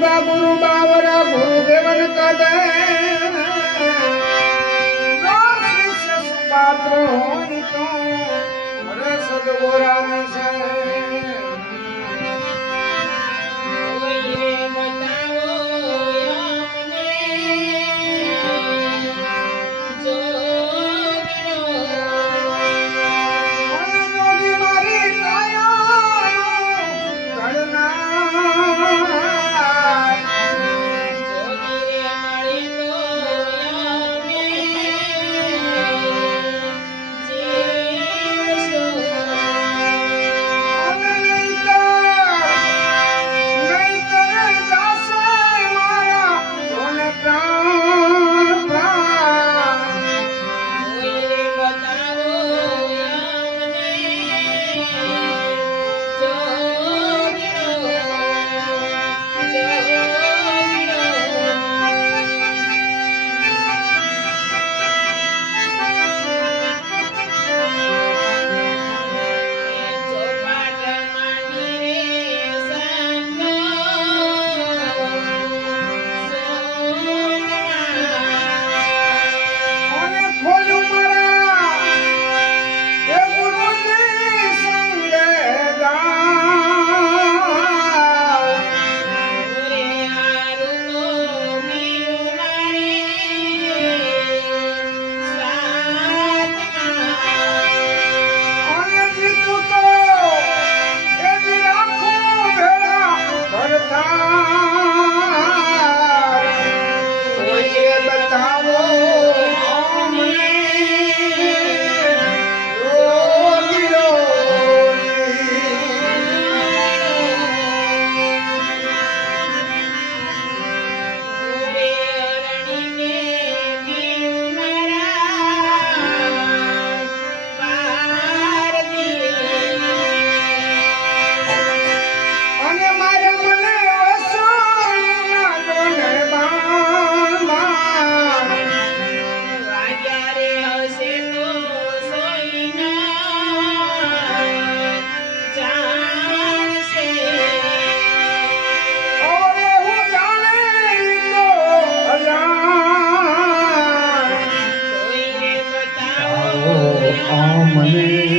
Baba Guru Romanee.